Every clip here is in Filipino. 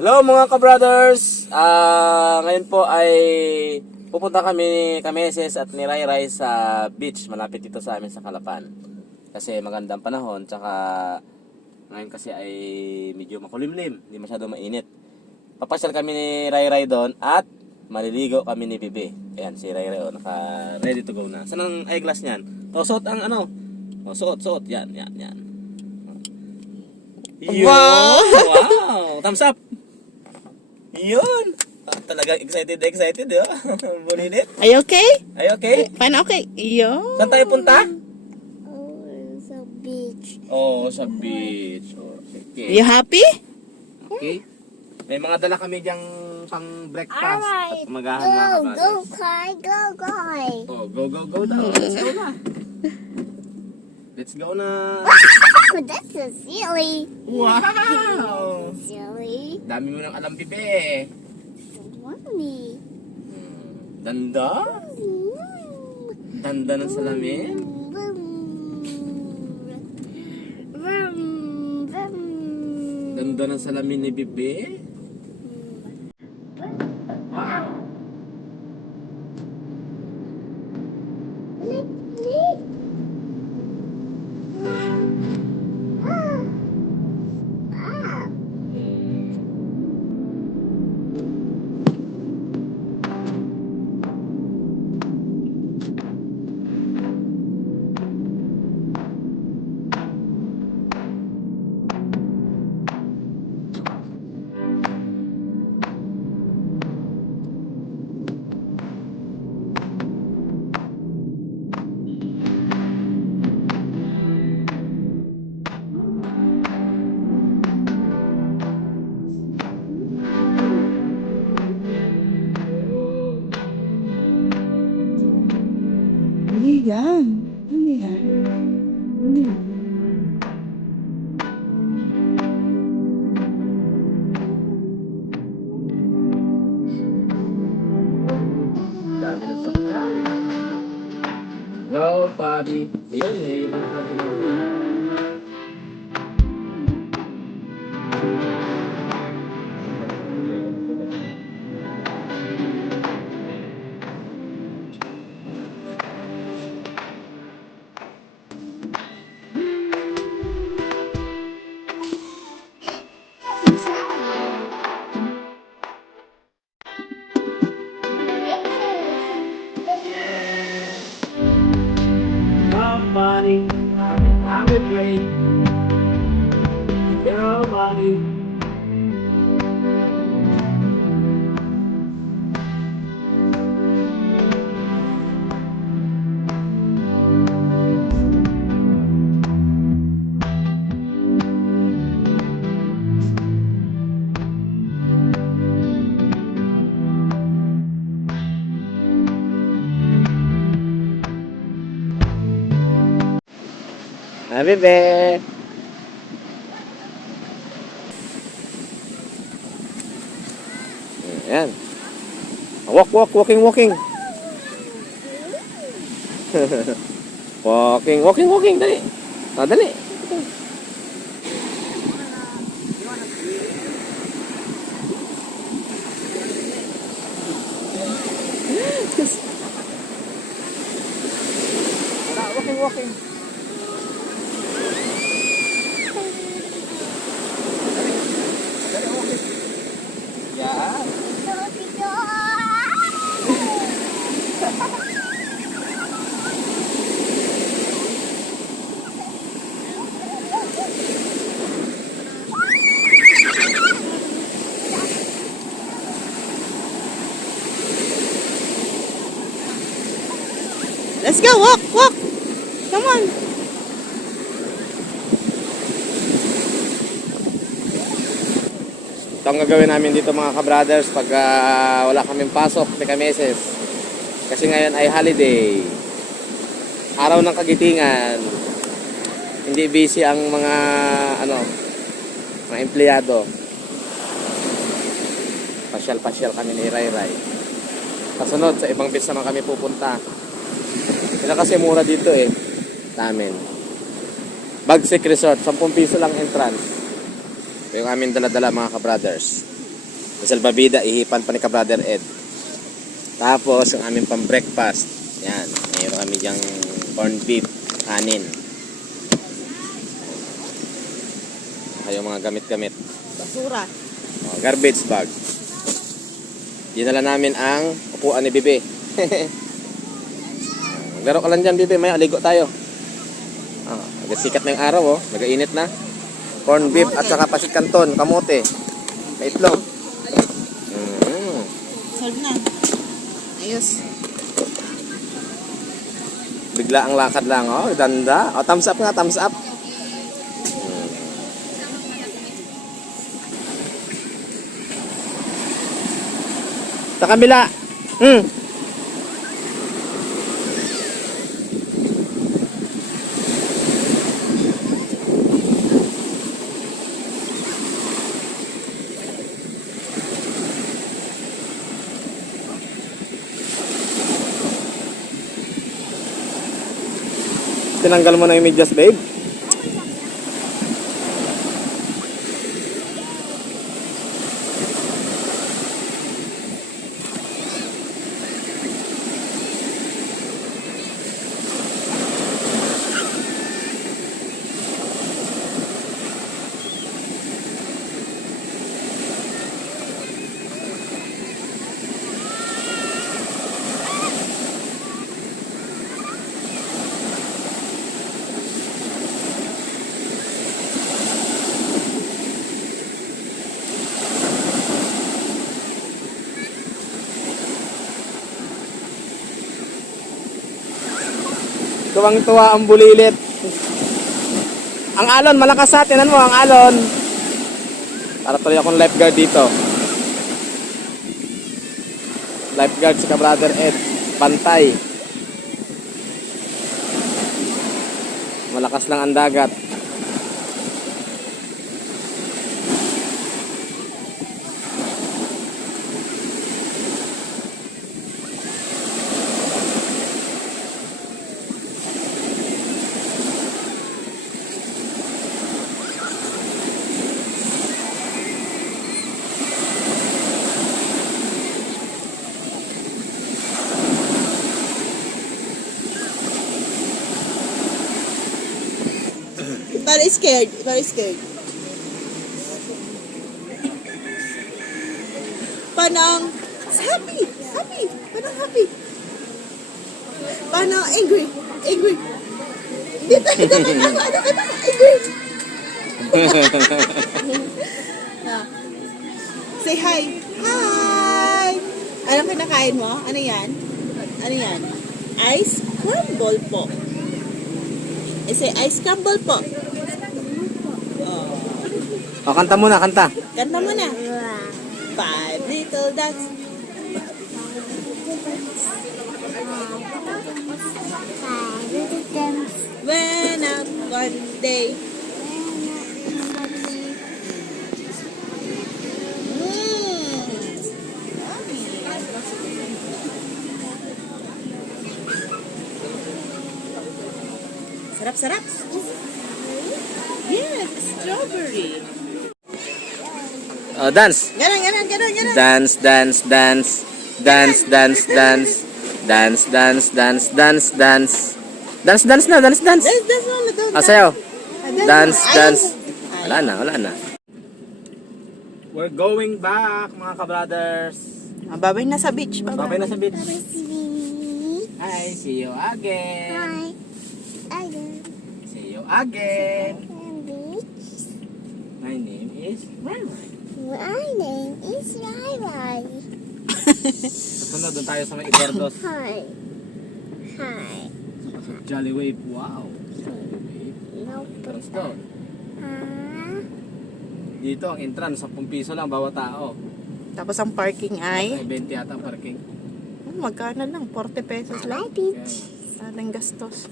Hello mga ka-brothers! Ngayon po ay pupunta kami ni Kameses at ni Ray sa beach malapit dito sa amin sa Calapan. Kasi magandang panahon, tsaka ngayon kasi ay medyo makulimlim, hindi masyado mainit. Papasyal kami ni Ray doon at maliligo kami ni Bibi. Ayan, si Ray naka ready to go na. Saan ang eyeglass niyan? O, suot ang ano? O, suot. Yan. Wow! Thumbs up! Yun! Talaga excited. Bulilit. Are you okay? Ay, okay? Fine, okay. Yo. Saan tayo punta? Sa beach. Oh, sa beach. Okay. You happy? Okay. May mga dala kami diyang pang breakfast Alright. at magahan mga Go, kabrothers. Kai, go, Kai. Oh, go daw. Let's go na. Let's go na. That's so silly. Wow! Silly. Dami mo nang alam, Bibi. So funny. Danda? Danda ng salamin? Ganda ng salamin ni Bibi. Ano yan? Dami ng sakyan. Go, Bobby. Yun. Money, I'm a great. Your money. Ah, Bebe. Ayan. Walking. walking, dali. Dali. Walking. Yeah. Let's go, walk. Come on. Ito ang gagawin namin dito mga ka-brothers pag wala kaming pasok ni Kameses. Kasi ngayon ay holiday. Araw ng kagitingan. Hindi busy ang mga mga empleyado. Pasyal kami ni Ray. Kasunod sa ibang beach naman kami pupunta. Hindi kasi mura dito namin. Bagsik Resort, 10 piso lang entrance. Ito yung aming dala-dala mga ka-brothers. salbabida, ihipan pa ni ka-brother Ed. Tapos, ang aming pang-breakfast. Yan, mayroon kami dyang corned beef, kanin. Yung mga gamit-gamit. Basura. Garbage bag. Dinala namin ang upuan ni Bibi. Laro ka lang dyan, Bibi. May aligo tayo. Nagasikat na yung araw, oh. Nagainit na. Corned beef at saka pasit canton, kamote. May itlog. Solve na. Ayos. Bigla ang lakad lang, oh. Ganda. Oh, thumbs up nga, thumbs up. Sa kabila. Tinanggal mo na yung medyas, babe. Tuwang-tuwa ang bulilit. Ang alon, malakas sa tinan mo, ang alon. Para tuloy akong lifeguard dito. Lifeguard si ka-brother Ed. Pantay. Malakas lang ang dagat. Very scared. Very scared. Panang happy. Happy. Panang happy. Panang angry. Angry. Dito. Ano ka ba? Angry. Say hi. Hi. Anong kinakain mo? Ano yan? Ano yan? Ice crumble po. Say ice crumble po. O, kanta muna, kanta. Kanta mo na. Five little ducks. Went up one day. Sarap-sarap. Yeah, strawberry. O, dance. Ganon. Dance, dance, dance. Dance, dance, dance. Dance, dance, dance, dance, dance. Dance, dance na, dance, dance. That's one na doon. Sayaw. Dance, dance. Wala na. We're going back, mga ka-brothers. Babay na sa beach. Babay na sa beach. See. Hi, see you again. Hi. Again. See you again. Beach. My name is Rai. My name is Rai. Sunod doon tayo sa may Igordos. Hi. Hi. Jolly Wave. Wow. Jolly Wave. No. Let's go. Ah. Dito ang entrance, 10 piso lang bawat tao. Tapos ang parking ay, May 20 yata ang parking. magkano lang? 40 pesos lang. Hi, beach. Ating gastos.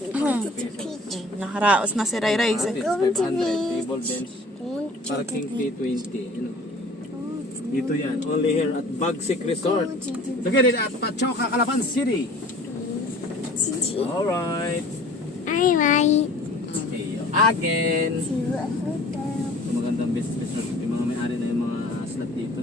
Going to the beach. Nakaraos na si Ray Ray. It's 500. Table bench. Parking fee 20. You know. Dito yan. Only here at Bagsik Resort. Located at Pachoca, Calapan City. Alright. Hi, Rai. See you again. See you. Magandang business resort. Yung mga may-ari na yung mga slot dito.